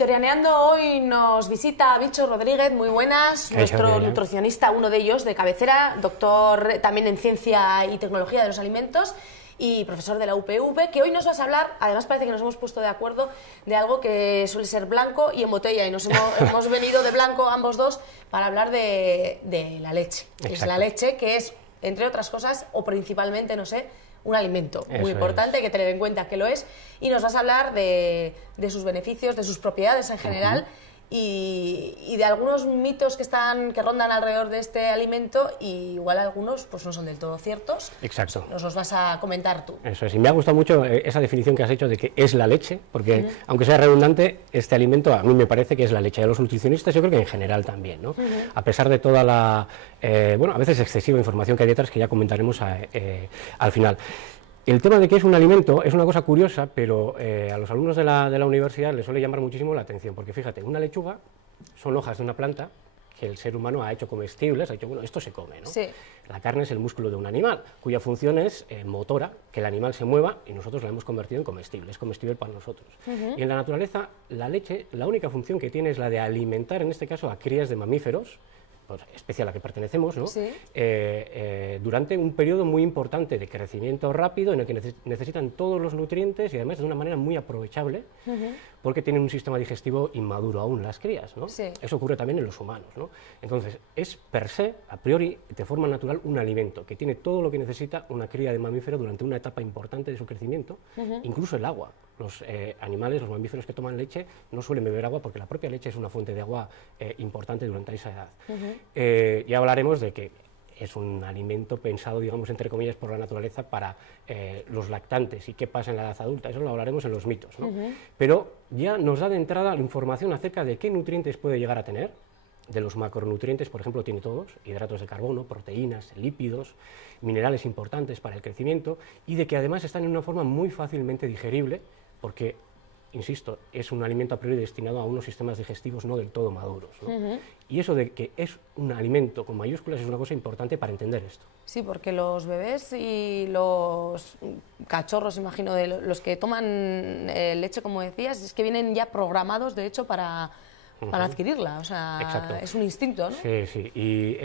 Editorianeando hoy nos visita Bicho Rodríguez, muy buenas, nuestro nutricionista, uno de ellos de cabecera, doctor también en Ciencia y Tecnología de los Alimentos y profesor de la UPV, que hoy nos vas a hablar, además parece que nos hemos puesto de acuerdo, de algo que suele ser blanco y en botella, y hemos venido de blanco ambos dos para hablar de la leche. Es la leche, que es, entre otras cosas, o principalmente, no sé, un alimento muy importante, hay que tener en cuenta que lo es, y nos vas a hablar de sus beneficios, de sus propiedades en general, y de algunos mitos que rondan alrededor de este alimento, y igual algunos pues no son del todo ciertos. Exacto. Nos los vas a comentar tú. Eso es, y me ha gustado mucho esa definición que has hecho de que es la leche, porque aunque sea redundante, este alimento a mí me parece que es la leche. De los nutricionistas yo creo que en general también, ¿no? A pesar de toda la, bueno, a veces excesiva información que hay detrás, que ya comentaremos al final. El tema de que es un alimento es una cosa curiosa, pero a los alumnos de la universidad les suele llamar muchísimo la atención, porque fíjate, una lechuga son hojas de una planta que el ser humano ha hecho comestibles, ha dicho, bueno, esto se come, ¿no? Sí. La carne es el músculo de un animal, cuya función es motora, que el animal se mueva, y nosotros la hemos convertido en comestible, es comestible para nosotros. Y en la naturaleza, la leche, la única función que tiene es la de alimentar, en este caso, a crías de mamíferos, especie a la que pertenecemos, ¿no? Sí. Durante un periodo muy importante de crecimiento rápido, en el que necesitan todos los nutrientes y además de una manera muy aprovechable, porque tienen un sistema digestivo inmaduro aún las crías, ¿no? Sí. Eso ocurre también en los humanos, ¿no? Entonces, es per se, a priori, de forma natural, un alimento que tiene todo lo que necesita una cría de mamífero durante una etapa importante de su crecimiento, incluso el agua. Los animales, los mamíferos que toman leche, no suelen beber agua porque la propia leche es una fuente de agua importante durante esa edad. Ya hablaremos de que es un alimento pensado, digamos, entre comillas, por la naturaleza para los lactantes y qué pasa en la edad adulta. Eso lo hablaremos en los mitos, ¿no? Pero ya nos da de entrada la información acerca de qué nutrientes puede llegar a tener. De los macronutrientes, por ejemplo, tiene todos, hidratos de carbono, proteínas, lípidos, minerales importantes para el crecimiento, y de que además están en una forma muy fácilmente digerible, porque, insisto, es un alimento a priori destinado a unos sistemas digestivos no del todo maduros, ¿no? Y eso de que es un alimento con mayúsculas es una cosa importante para entender esto. Sí, porque los bebés y los cachorros, imagino, de los que toman leche, como decías, es que vienen ya programados, de hecho, para adquirirla, o sea, exacto. Es un instinto, ¿no? Sí, sí, y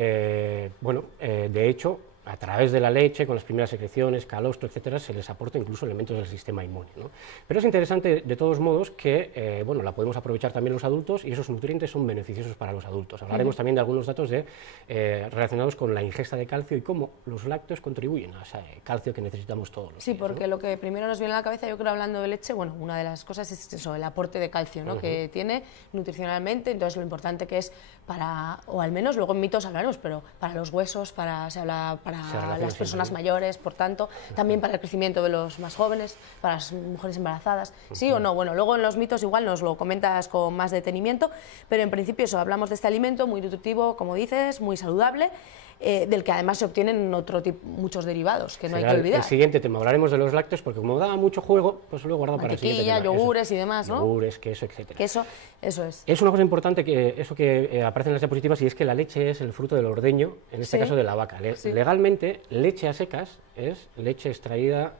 bueno, de hecho, a través de la leche, con las primeras secreciones, calostro, etcétera, se les aporta incluso elementos del sistema inmune, ¿no? Pero es interesante, de todos modos, que bueno, la podemos aprovechar también los adultos, y esos nutrientes son beneficiosos para los adultos. Hablaremos también de algunos datos relacionados con la ingesta de calcio y cómo los lácteos contribuyen a ese calcio que necesitamos todos los días, porque ¿no? lo que primero nos viene a la cabeza, yo creo, hablando de leche, bueno, una de las cosas es eso, el aporte de calcio, ¿no? Que tiene nutricionalmente, entonces lo importante que es para, o al menos luego en mitos hablaremos, pero para los huesos, se habla para las personas mayores, por tanto, también para el crecimiento de los más jóvenes, para las mujeres embarazadas, ¿sí o no? Bueno, luego en los mitos igual nos lo comentas con más detenimiento, pero en principio eso, hablamos de este alimento muy nutritivo, como dices, muy saludable, del que además se obtienen muchos derivados, que no hay que olvidar. El siguiente tema, hablaremos de los lácteos, porque como da mucho juego, pues lo he guardado para el siguiente tema. Yogures y demás, ¿no? Yogures, queso, etcétera. Queso, eso es. Es una cosa importante, que eso que aparece en las diapositivas, y es que la leche es el fruto del ordeño, en este caso de la vaca. Legalmente, leche a secas es leche extraída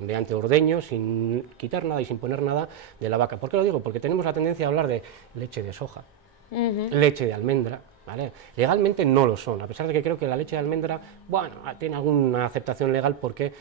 mediante ordeño, sin quitar nada y sin poner nada de la vaca. ¿Por qué lo digo? Porque tenemos la tendencia a hablar de leche de soja, leche de almendra, ¿vale? Legalmente no lo son, a pesar de que creo que la leche de almendra, bueno, tiene alguna aceptación legal, porque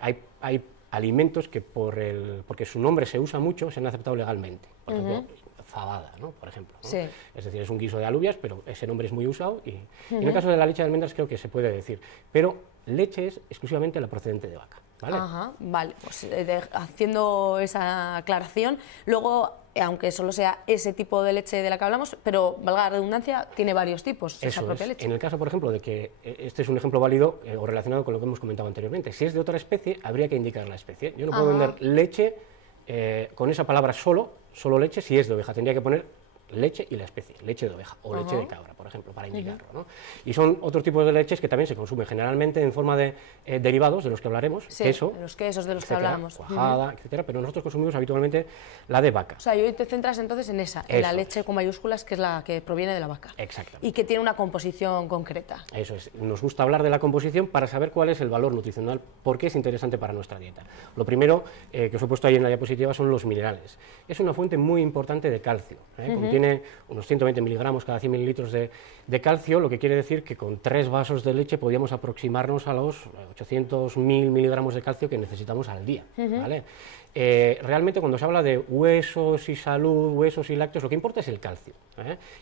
hay alimentos que porque su nombre se usa mucho, se han aceptado legalmente. Por ejemplo, fabada, ¿no? Por ejemplo, ¿no? Es decir, es un guiso de alubias, pero ese nombre es muy usado, y en el caso de la leche de almendras creo que se puede decir, pero leche es exclusivamente la procedente de vaca, ¿vale? Vale, pues haciendo esa aclaración, luego, aunque solo sea ese tipo de leche de la que hablamos, pero valga la redundancia, tiene varios tipos esa propia leche. En el caso, por ejemplo, de que este es un ejemplo válido o relacionado con lo que hemos comentado anteriormente, si es de otra especie, habría que indicar la especie. Yo no puedo vender leche con esa palabra solo leche, si es de oveja, tendría que poner leche y la especie, leche de oveja o leche de cabra, por ejemplo, para indicarlo, ¿no? Y son otros tipos de leches que también se consumen generalmente en forma de derivados, de los que hablaremos, sí, queso, los quesos de los etcétera, que hablamos, cuajada, etcétera, pero nosotros consumimos habitualmente la de vaca. O sea, y hoy te centras entonces en esa, en la leche con mayúsculas, que es la que proviene de la vaca. Exactamente. Y que tiene una composición concreta. Eso es, nos gusta hablar de la composición para saber cuál es el valor nutricional, por qué es interesante para nuestra dieta. Lo primero que os he puesto ahí en la diapositiva son los minerales. Es una fuente muy importante de calcio, contiene unos 120 miligramos cada 100 mililitros de calcio, lo que quiere decir que con 3 vasos de leche podríamos aproximarnos a los 800.000 miligramos de calcio que necesitamos al día, ¿vale? Realmente cuando se habla de huesos y salud, huesos y lácteos, lo que importa es el calcio,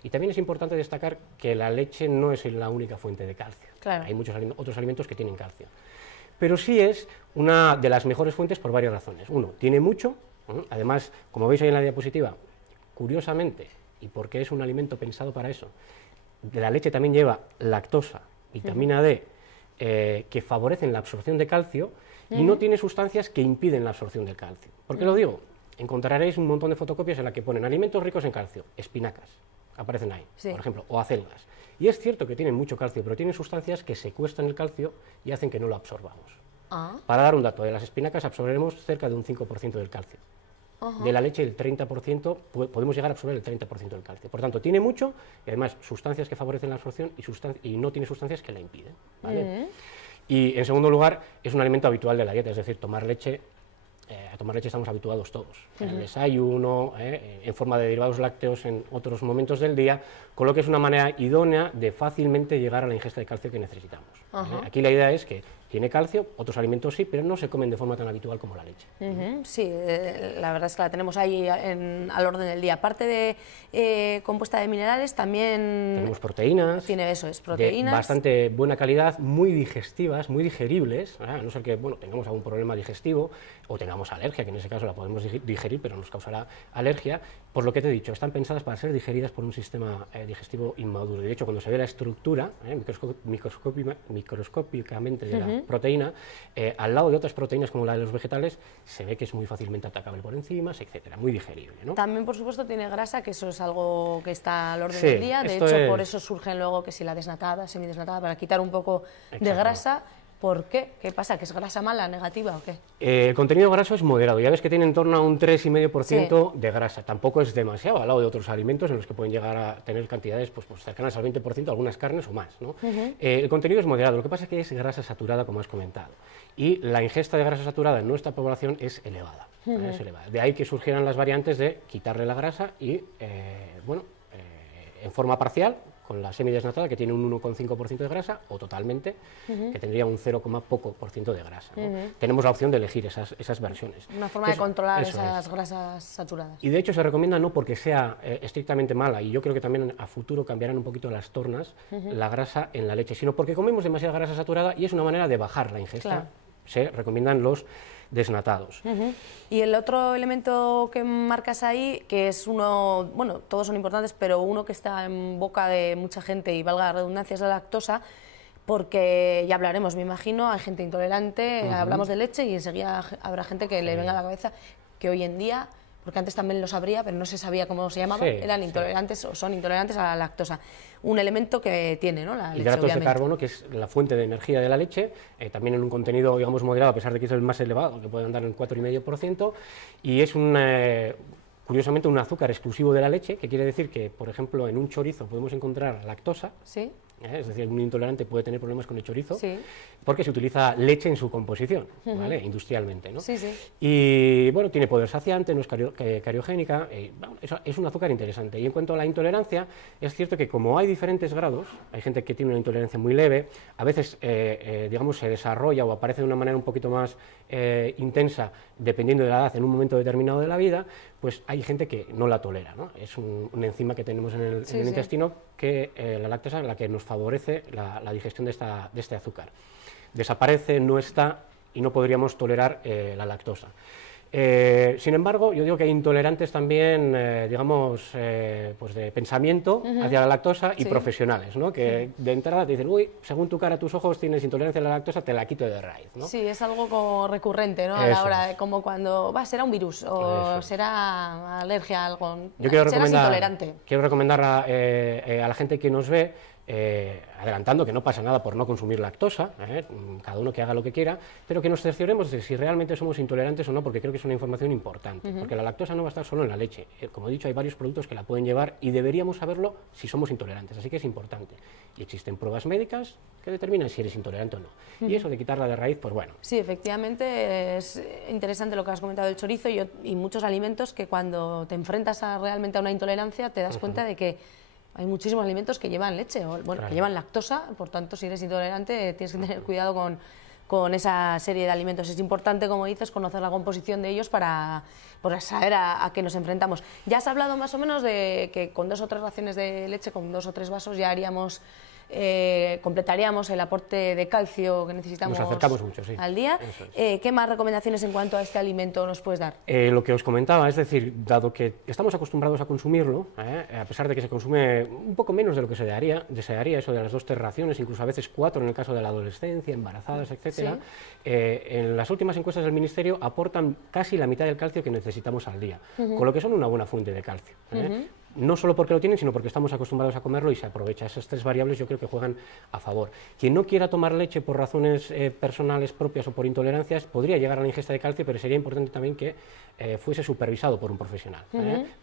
y también es importante destacar que la leche no es la única fuente de calcio, claro. Hay muchos otros alimentos que tienen calcio, pero sí es una de las mejores fuentes por varias razones. Uno, tiene mucho, además, como veis ahí en la diapositiva, curiosamente, y porque es un alimento pensado para eso, la leche también lleva lactosa, vitamina D, que favorecen la absorción de calcio, y no tiene sustancias que impiden la absorción del calcio. ¿Por qué lo digo? Encontraréis un montón de fotocopias en las que ponen alimentos ricos en calcio, espinacas, aparecen ahí, por ejemplo, o acelgas. Y es cierto que tienen mucho calcio, pero tienen sustancias que secuestran el calcio y hacen que no lo absorbamos. Para dar un dato, de las espinacas absorberemos cerca de un 5% del calcio. De la leche el 30%, podemos llegar a absorber el 30% del calcio. Por tanto, tiene mucho y además sustancias que favorecen la absorción y no tiene sustancias que la impiden, ¿vale? Y en segundo lugar, es un alimento habitual de la dieta, es decir, tomar leche, a tomar leche estamos habituados todos, en el desayuno, en forma de derivados lácteos en otros momentos del día, con lo que es una manera idónea de fácilmente llegar a la ingesta de calcio que necesitamos. Aquí la idea es que tiene calcio, otros alimentos sí, pero no se comen de forma tan habitual como la leche. Sí, la verdad es que la tenemos ahí al orden del día. Aparte de compuesta de minerales, también tenemos proteínas. Tiene eso, es proteínas. De bastante buena calidad, muy digestivas, muy digeribles, a no ser que tengamos algún problema digestivo o tengamos alergia, que en ese caso la podemos digerir, pero nos causará alergia. Por lo que te he dicho, están pensadas para ser digeridas por un sistema digestivo inmaduro. De hecho, cuando se ve la estructura microscópicamente de la proteína, al lado de otras proteínas como la de los vegetales, se ve que es muy fácilmente atacable por enzimas, etcétera, muy digerible, ¿no? También, por supuesto, tiene grasa, que eso es algo que está al orden del día. De hecho, por eso surgen luego que si la desnatada, semidesnatada, para quitar un poco de grasa. ¿Por qué? ¿Qué pasa? ¿Que es grasa mala, negativa o qué? El contenido graso es moderado, ya ves que tiene en torno a un 3,5% de grasa, tampoco es demasiado al lado de otros alimentos en los que pueden llegar a tener cantidades pues cercanas al 20%, algunas carnes o más, ¿no? El contenido es moderado, lo que pasa es que es grasa saturada, como has comentado, y la ingesta de grasa saturada en nuestra población es elevada, es elevada. De ahí que surgieran las variantes de quitarle la grasa y, en forma parcial, con la semidesnatada, que tiene un 1,5% de grasa, o totalmente, que tendría un 0, poco por ciento de grasa, ¿no? Tenemos la opción de elegir esas versiones. Una forma de controlar esas grasas saturadas. Y de hecho se recomienda no porque sea estrictamente mala, y yo creo que también a futuro cambiarán un poquito las tornas, la grasa en la leche, sino porque comemos demasiada grasa saturada y es una manera de bajar la ingesta. Claro. Se recomiendan los desnatados. Y el otro elemento que marcas ahí, que es uno, bueno, todos son importantes, pero uno que está en boca de mucha gente, y valga la redundancia, es la lactosa, porque ya hablaremos, me imagino, hay gente intolerante, hablamos de leche y enseguida habrá gente que le venga a la cabeza que hoy en día, porque antes también lo sabría, pero no se sabía cómo se llamaba, eran intolerantes o son intolerantes a la lactosa. Un elemento que tiene, ¿no?, la leche, hidratos de carbono, que es la fuente de energía de la leche, también en un contenido, digamos, moderado, a pesar de que es el más elevado, que puede andar en 4,5%, y es curiosamente un azúcar exclusivo de la leche, que quiere decir que, por ejemplo, en un chorizo podemos encontrar lactosa. Sí. Es decir, un intolerante puede tener problemas con el chorizo, porque se utiliza leche en su composición, ¿vale?, industrialmente, ¿no? Y bueno, tiene poder saciante, no es cariogénica, es un azúcar interesante. Y en cuanto a la intolerancia, es cierto que como hay diferentes grados, hay gente que tiene una intolerancia muy leve, a veces, digamos, se desarrolla o aparece de una manera un poquito más intensa, dependiendo de la edad, en un momento determinado de la vida, pues hay gente que no la tolera, ¿no? Es una enzima que tenemos en el intestino, que la lactosa, la que nos favorece la digestión de este azúcar. Desaparece, no está, y no podríamos tolerar la lactosa. Sin embargo, yo digo que hay intolerantes también, digamos, pues de pensamiento hacia la lactosa y profesionales, ¿no? Que de entrada te dicen, uy, según tu cara, tus ojos, tienes intolerancia a la lactosa, te la quito de raíz, ¿no? Sí, es algo como recurrente, ¿no? A la hora de como cuando, será un virus o será alergia a algo, serás intolerante. Quiero recomendar a la gente que nos ve, adelantando que no pasa nada por no consumir lactosa, cada uno que haga lo que quiera, pero que nos cercioremos de si realmente somos intolerantes o no, porque creo que es una información importante, porque la lactosa no va a estar solo en la leche, como he dicho, hay varios productos que la pueden llevar y deberíamos saberlo si somos intolerantes, así que es importante. Y existen pruebas médicas que determinan si eres intolerante o no, y eso de quitarla de raíz, pues bueno. Sí, efectivamente, es interesante lo que has comentado del chorizo y muchos alimentos que cuando te enfrentas realmente a una intolerancia te das cuenta de que hay muchísimos alimentos que llevan leche, que llevan lactosa, por tanto, si eres intolerante tienes que tener cuidado con esa serie de alimentos. Es importante, como dices, conocer la composición de ellos para saber a qué nos enfrentamos. Ya has hablado más o menos de que con 2 o 3 raciones de leche, con 2 o 3 vasos, ya haríamos, completaríamos el aporte de calcio que necesitamos mucho, sí. al día. ¿Qué más recomendaciones en cuanto a este alimento nos puedes dar? Lo que os comentaba, es decir, dado que estamos acostumbrados a consumirlo, a pesar de que se consume un poco menos de lo que se desearía, eso de las 2 o 3 raciones, incluso a veces 4 en el caso de la adolescencia, embarazadas, etcétera, en las últimas encuestas del Ministerio aportan casi la mitad del calcio que necesitamos al día, con lo que son una buena fuente de calcio. No solo porque lo tienen, sino porque estamos acostumbrados a comerlo y se aprovecha. Esas 3 variables yo creo que juegan a favor. Quien no quiera tomar leche por razones personales propias o por intolerancias, podría llegar a la ingesta de calcio, pero sería importante también que fuese supervisado por un profesional,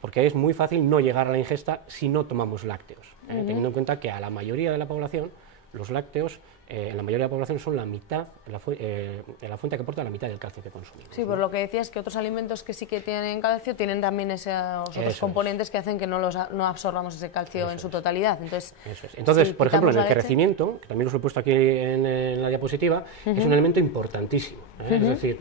porque es muy fácil no llegar a la ingesta si no tomamos lácteos, teniendo en cuenta que a la mayoría de la población los lácteos en la mayoría de la población son la mitad, la fuente que aporta la mitad del calcio que consumimos. Sí, por lo que decías que otros alimentos que sí que tienen calcio tienen también esos otros componentes que hacen que no absorbamos ese calcio en su totalidad. Entonces, por ejemplo, en el crecimiento, que también os lo he puesto aquí en la diapositiva, es un elemento importantísimo. Es decir,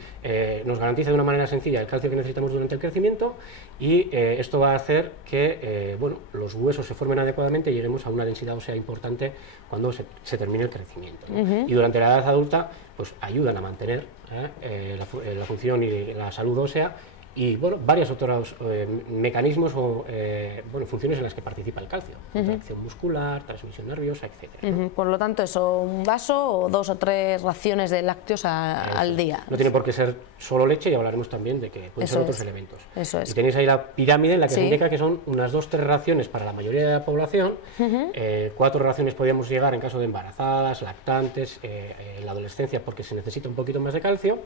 nos garantiza de una manera sencilla el calcio que necesitamos durante el crecimiento y esto va a hacer que los huesos se formen adecuadamente y lleguemos a una densidad ósea importante cuando se termine el crecimiento. Y durante la edad adulta pues ayudan a mantener la función y la salud ósea y varios otros mecanismos o funciones en las que participa el calcio, contracción muscular, transmisión nerviosa, etc. Por lo tanto, eso, un vaso o 2 o 3 raciones de lácteos al día. No tiene por qué ser solo leche y hablaremos también de que pueden ser otros elementos. Eso es. Y tenéis ahí la pirámide en la que se indica que son unas 2 o 3 raciones para la mayoría de la población, 4 raciones podríamos llegar en caso de embarazadas, lactantes, en la adolescencia porque se necesita un poquito más de calcio,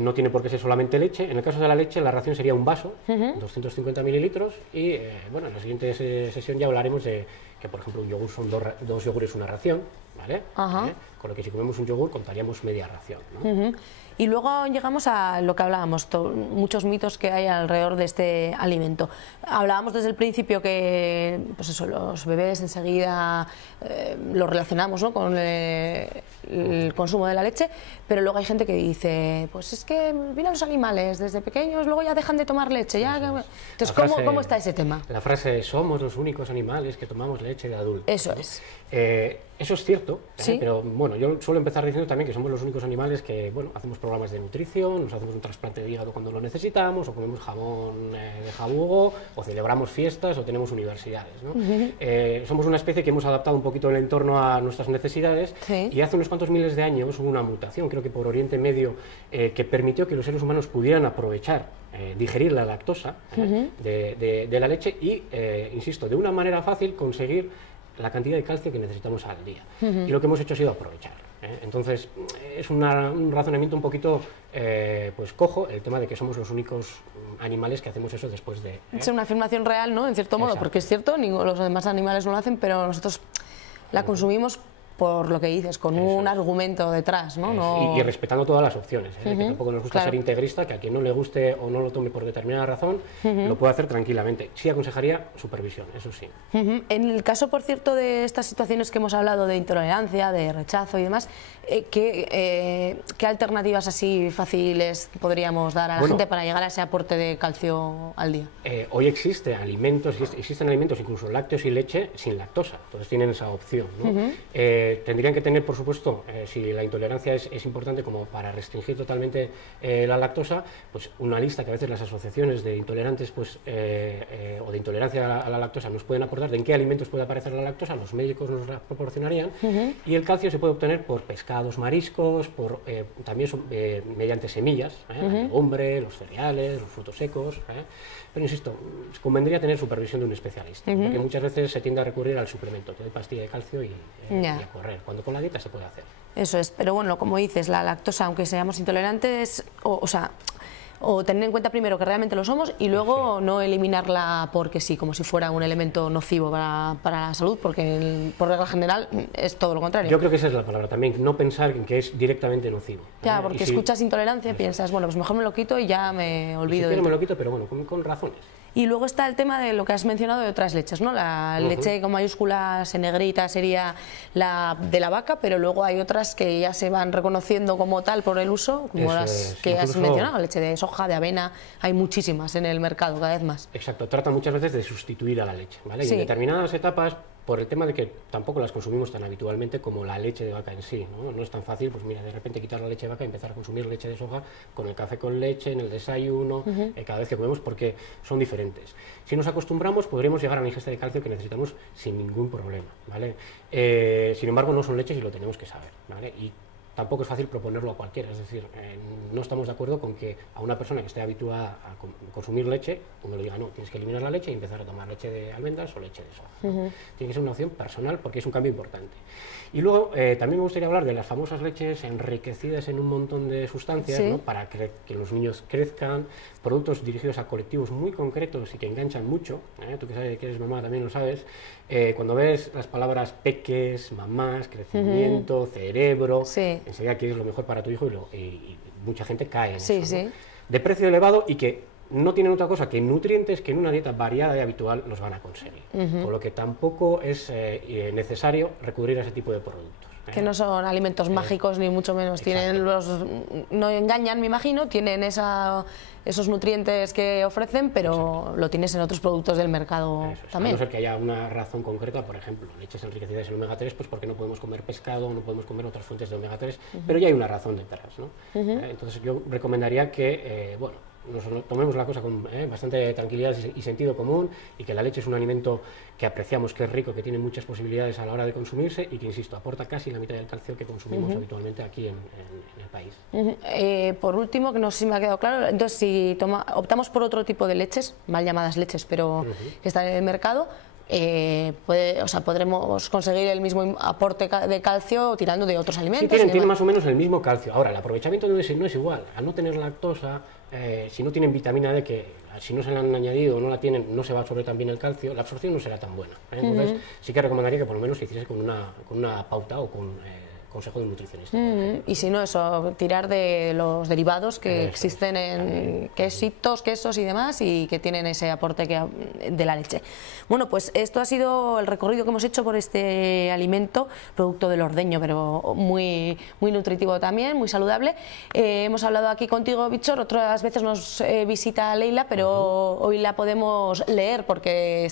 no tiene por qué ser solamente leche. En el caso de la leche, la ración sería un vaso, 250 mililitros, y en la siguiente sesión ya hablaremos de que, por ejemplo, un yogur son 2 yogures una ración, ¿vale? Con lo que si comemos un yogur contaríamos media ración, ¿no? Y luego llegamos a lo que hablábamos, muchos mitos que hay alrededor de este alimento. Hablábamos desde el principio que pues eso, los bebés enseguida lo relacionamos, ¿no?, con el consumo de la leche, pero luego hay gente que dice, pues es que vienen los animales desde pequeños, luego ya dejan de tomar leche. Entonces, ¿cómo está ese tema? La frase, somos los únicos animales que tomamos leche de adultos. Eso es. Eso es cierto, pero bueno, yo suelo empezar diciendo también que somos los únicos animales que, hacemos programas de nutrición, nos hacemos un trasplante de hígado cuando lo necesitamos, o comemos jamón de jabugo, o celebramos fiestas, o tenemos universidades, ¿no? Somos una especie que hemos adaptado un poquito el entorno a nuestras necesidades, y hace unos cuantos miles de años hubo una mutación, creo que por Oriente Medio, que permitió que los seres humanos pudieran aprovechar, digerir la lactosa de la leche y, insisto, de una manera fácil conseguir la cantidad de calcio que necesitamos al día. Y lo que hemos hecho ha sido aprovechar. Entonces, es un razonamiento un poquito cojo, el tema de que somos los únicos animales que hacemos eso después de... Es una afirmación real, ¿no?, en cierto modo, porque es cierto, los demás animales no lo hacen, pero nosotros la consumimos por lo que dices, con un argumento detrás, ¿no? Y respetando todas las opciones, que tampoco nos gusta ser integrista, que a quien no le guste o no lo tome por determinada razón, lo puede hacer tranquilamente. Sí aconsejaría supervisión, eso sí. En el caso, por cierto, de estas situaciones que hemos hablado de intolerancia, de rechazo y demás, ¿qué alternativas así fáciles podríamos dar a la gente para llegar a ese aporte de calcio al día? Hoy existen alimentos incluso lácteos y leche sin lactosa, entonces tienen esa opción, ¿no? tendrían que tener, por supuesto, si la intolerancia es importante como para restringir totalmente la lactosa, pues una lista que a veces las asociaciones de intolerantes pues, o de intolerancia a la lactosa nos pueden aportar de en qué alimentos puede aparecer la lactosa, los médicos nos la proporcionarían, y el calcio se puede obtener por pescados, mariscos, también mediante semillas, la legumbre, los cereales, los frutos secos, pero insisto, convendría tener supervisión de un especialista, porque muchas veces se tiende a recurrir al suplemento, te doy pastilla de calcio y a correr, cuando con la dieta se puede hacer. Eso es, pero bueno, como dices, la lactosa, aunque seamos intolerantes, o tener en cuenta primero que realmente lo somos y luego no eliminarla porque sí, como si fuera un elemento nocivo para la salud, porque por regla general es todo lo contrario. Yo creo que esa es la palabra también, no pensar en que es directamente nocivo. Ya, porque escuchas intolerancia y piensas, bueno, pues mejor me lo quito y ya me olvido de me lo quito, pero bueno, con razones. Y luego está el tema de lo que has mencionado de otras leches, ¿no? La leche con mayúsculas en negrita sería la de la vaca, pero luego hay otras que ya se van reconociendo como tal por el uso, como las que has mencionado, leche de soja, de avena, hay muchísimas en el mercado, cada vez más. Exacto, tratan muchas veces de sustituir a la leche, ¿vale? Y en determinadas etapas, por el tema de que tampoco las consumimos tan habitualmente como la leche de vaca en sí, ¿no? No es tan fácil, pues mira, de repente quitar la leche de vaca y empezar a consumir leche de soja con el café con leche, en el desayuno, cada vez que comemos, porque son diferentes. Si nos acostumbramos, podremos llegar a la ingesta de calcio que necesitamos sin ningún problema, ¿vale? Sin embargo, no son leches y lo tenemos que saber, ¿vale? Y tampoco es fácil proponerlo a cualquiera, es decir, no estamos de acuerdo con que a una persona que esté habituada a consumir leche, uno le diga, no, tienes que eliminar la leche y empezar a tomar leche de almendras o leche de soja. Tiene que ser una opción personal porque es un cambio importante. Y luego también me gustaría hablar de las famosas leches enriquecidas en un montón de sustancias, ¿no? Para que los niños crezcan, productos dirigidos a colectivos muy concretos y que enganchan mucho, tú que sabes que eres mamá también lo sabes, cuando ves las palabras peques, mamás, crecimiento, cerebro, enseguida quieres lo mejor para tu hijo y mucha gente cae en eso, ¿no? De precio elevado y que no tienen otra cosa que nutrientes que en una dieta variada y habitual los van a conseguir, por lo que tampoco es necesario recurrir a ese tipo de productos. Que no son alimentos mágicos ni mucho menos, no engañan, me imagino, tienen esos nutrientes que ofrecen, pero lo tienes en otros productos del mercado también. A no ser que haya una razón concreta, por ejemplo, leches enriquecidas en omega 3, pues porque no podemos comer pescado, no podemos comer otras fuentes de omega 3, pero ya hay una razón detrás, ¿no? Entonces yo recomendaría que, bueno, nos tomemos la cosa con bastante tranquilidad y sentido común, y que la leche es un alimento que apreciamos, que es rico, que tiene muchas posibilidades a la hora de consumirse y que, insisto, aporta casi la mitad del calcio que consumimos habitualmente aquí en el país. Por último, que no sé si me ha quedado claro, entonces si optamos por otro tipo de leches, mal llamadas leches, pero que están en el mercado, podremos conseguir el mismo aporte de calcio tirando de otros alimentos. Sí, tienen más o menos el mismo calcio. Ahora, el aprovechamiento no es igual. Al no tener lactosa, si no tienen vitamina D, que si no se la han añadido o no la tienen, no se va a absorber tan bien el calcio, la absorción no será tan buena. Entonces, sí que recomendaría que por lo menos se hiciese con una pauta o con consejo de un nutricionista. Y si no, eso, tirar de los derivados que existen en quesitos, quesos y demás, y que tienen ese aporte de la leche. Bueno, pues esto ha sido el recorrido que hemos hecho por este alimento, producto del ordeño, pero muy, muy nutritivo también, muy saludable. Hemos hablado aquí contigo, Bichor, otras veces nos visita Leila, pero hoy la podemos leer porque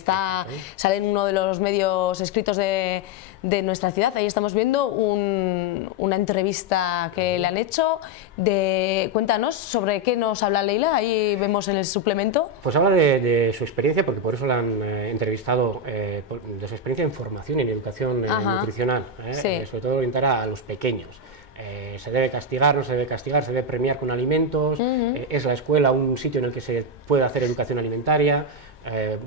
sale en uno de los medios escritos de nuestra ciudad. Ahí estamos viendo una entrevista que le han hecho. Cuéntanos sobre qué nos habla Leila, ahí vemos en el suplemento. Pues habla de su experiencia, porque por eso la han entrevistado, de su experiencia en formación y en educación nutricional, sobre todo orientada a los pequeños. Se debe castigar, no se debe castigar, se debe premiar con alimentos, es la escuela un sitio en el que se puede hacer educación alimentaria.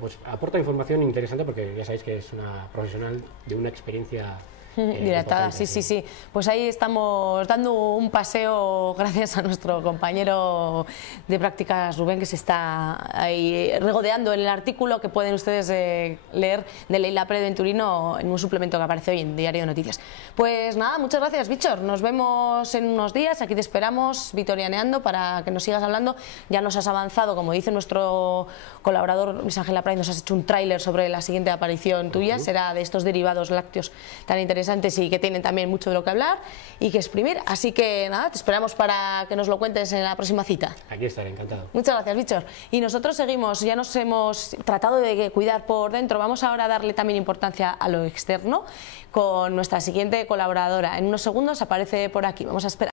Pues aporta información interesante porque ya sabéis que es una profesional de una experiencia dilatada, sí. Pues ahí estamos dando un paseo gracias a nuestro compañero de prácticas, Rubén, que se está ahí regodeando en el artículo que pueden ustedes leer de Leila Pérez Venturino en un suplemento que aparece hoy en Diario de Noticias. Pues nada, muchas gracias, Bichor. Nos vemos en unos días. Aquí te esperamos vitorianeando para que nos sigas hablando. Ya nos has avanzado, como dice nuestro colaborador Luis Ángel Lapray, nos has hecho un tráiler sobre la siguiente aparición tuya. Será de estos derivados lácteos tan interesantes interesantes y que tienen también mucho de lo que hablar y que exprimir. Así que nada, te esperamos para que nos lo cuentes en la próxima cita. Aquí estaré, encantado. Muchas gracias, Víctor. Y nosotros seguimos, ya nos hemos tratado de cuidar por dentro, vamos ahora a darle también importancia a lo externo con nuestra siguiente colaboradora. En unos segundos aparece por aquí, vamos a esperar.